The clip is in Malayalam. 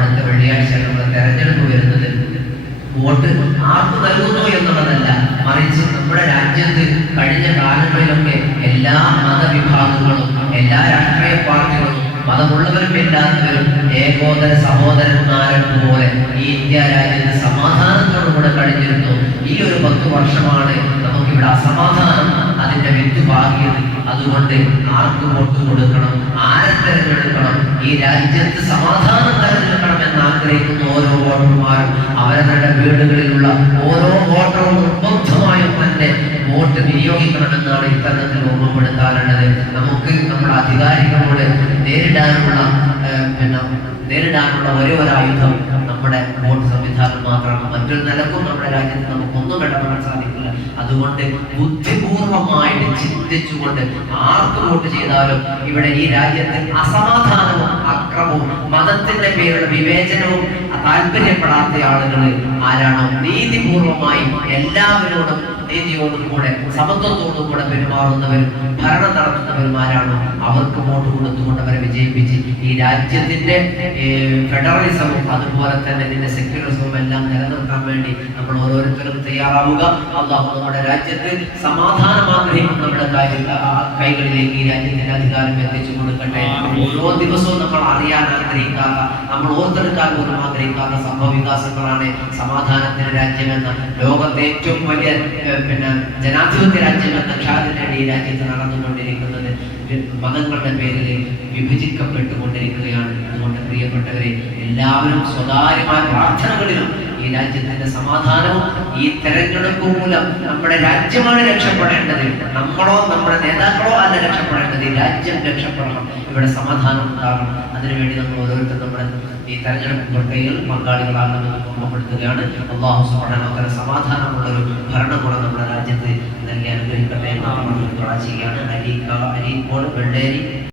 അടുത്ത വെള്ളിയാഴ്ച നമ്മൾ തെരഞ്ഞെടുപ്പ് വരുന്നത്. വോട്ട് ആർക്ക് നൽകുന്നു എന്നുള്ളതല്ല മറിച്ച് നമ്മുടെ രാജ്യത്ത് കഴിഞ്ഞ കാലങ്ങളിലൊക്കെ എല്ലാ മതവിഭാഗങ്ങളും എല്ലാ രാഷ്ട്രീയ പാർട്ടികളും മതമുള്ളവരും ഇല്ലാത്തവരും ഏകോദര സഹോദരന്മാരെ പോലെ ഈ ഇന്ത്യ രാജ്യത്ത് സമാധാനത്തോടുകൂടെ കഴിഞ്ഞിരുന്നു. ഈ ഒരു പത്ത് വർഷമാണ് നമുക്കിവിടെ അസമാധാനം അതിന്റെ വിത്ത് പാകിയത് അതുകൊണ്ട് ആർക്ക് വോട്ട് കൊടുക്കണം? ആരെ തെരഞ്ഞെടുക്കണം? ഈ രാജ്യത്ത് സമാധാനം ഓരോ വോട്ടർമാരും അവരവരുടെ വീടുകളിലുള്ള ഓരോ വോട്ടറും നിർബന്ധമായും തന്നെ വോട്ട് വിനിയോഗിക്കണമെന്നാണ് ഇത്തരത്തിൽ ഓർമ്മപ്പെടുത്താറുള്ളത്. നമുക്ക് നമ്മുടെ അധികാരികളോട് നേരിടാനുള്ള പിന്നെ നേരിടാനുള്ള ഒരേ ഒരു ആയുധം നമ്മുടെ വോട്ട് സംവിധാനം മാത്രമാണ്. മറ്റൊരു നിലക്കും നമ്മുടെ രാജ്യത്ത് നമുക്കൊന്നും ഇടപെടാൻ സാധിക്കില്ല. അതുകൊണ്ട് ബുദ്ധിപൂർവമായിട്ട് ചിന്തിച്ചുകൊണ്ട് ആർക്ക് വോട്ട് ചെയ്താലും ഇവിടെ ഈ രാജ്യത്തിൽ അസമാധാനവും അക്രമവും മതത്തിന്റെ പേരിലുള്ള വിവേചനവും താല്പര്യപ്പെടാത്ത ആളുകൾ ആരാണോ? നീതിപൂർവമായി എല്ലാവരോടും നീതിയോടും കൂടെ സമത്വത്തോടും കൂടെ പെരുമാറുന്നവരും ഭരണം നടത്തുന്നവരും ആരാണോ? അവർക്ക് വോട്ട് കൊടുത്തുകൊണ്ട് അവരെ വിജയിപ്പിച്ച് ഈ രാജ്യത്തിന്റെ ഫെഡറലിസവും അതുപോലെ തന്നെ ഇതിന്റെ സെക്യുലറിസവും എല്ലാം നിലനിർത്താൻ വേണ്ടി നമ്മൾ ഓരോരുത്തരും തയ്യാറാവുക. അള്ളാഹു നമ്മുടെ രാജ്യത്ത് സമാധാനം ആഗ്രഹിക്കുന്ന നമ്മുടെ കൈകളിലേക്ക് ഈ രാജ്യത്തിന്റെ അധികാരം എത്തിച്ചു കൊടുക്കട്ടെ. ഓരോ ദിവസവും നമ്മൾ അറിയാൻ ആഗ്രഹിക്കാത്ത നമ്മൾ ഓർത്തെടുക്കാൻ പോലും ആഗ്രഹിക്കാത്ത സംഭവ സമാധാനത്തിന്റെ രാജ്യമെന്ന. ലോകത്തെ ഏറ്റവും വലിയ പിന്നെ ജനാധിപത്യ രാജ്യമെന്ന ഖ്യാതി നേടി ഈ രാജ്യത്ത് നടന്നുകൊണ്ടിരിക്കുന്നത്. മതങ്ങളുടെ പേരിൽ വിഭജിക്കപ്പെട്ടുകൊണ്ടിരിക്കുകയാണ്. അതുകൊണ്ട് പ്രിയപ്പെട്ടവരെ എല്ലാവരും സ്വകാര്യമായ പ്രാർത്ഥനകളിലും ഈ രാജ്യത്തിന്റെ സമാധാനവും ഈ തെരഞ്ഞെടുപ്പ് മൂലം നമ്മുടെ രാജ്യമാണ് രക്ഷപ്പെടേണ്ടത്. നമ്മളോ നമ്മുടെ നേതാക്കളോ അല്ല രക്ഷപ്പെടേണ്ടത്. ഈ രാജ്യം രക്ഷപ്പെടണം. ഇവിടെ സമാധാനം ഉണ്ടാകണം. അതിനുവേണ്ടി നമ്മൾ ഓരോരുത്തരും നമ്മുടെ ഈ തെരഞ്ഞെടുപ്പ് പ്രക്രിയയിൽ പങ്കാളികളാകണമെന്ന് ഓർമ്മപ്പെടുത്തുകയാണ്. അള്ളാഹു സമാധാനം സമാധാനമുള്ള ഒരു ഭരണകൂടം നമ്മുടെ രാജ്യത്ത് നൽകി അനുഗ്രഹിക്കട്ടെ എന്ന് നമ്മൾ جی، فرید پور گلڈیری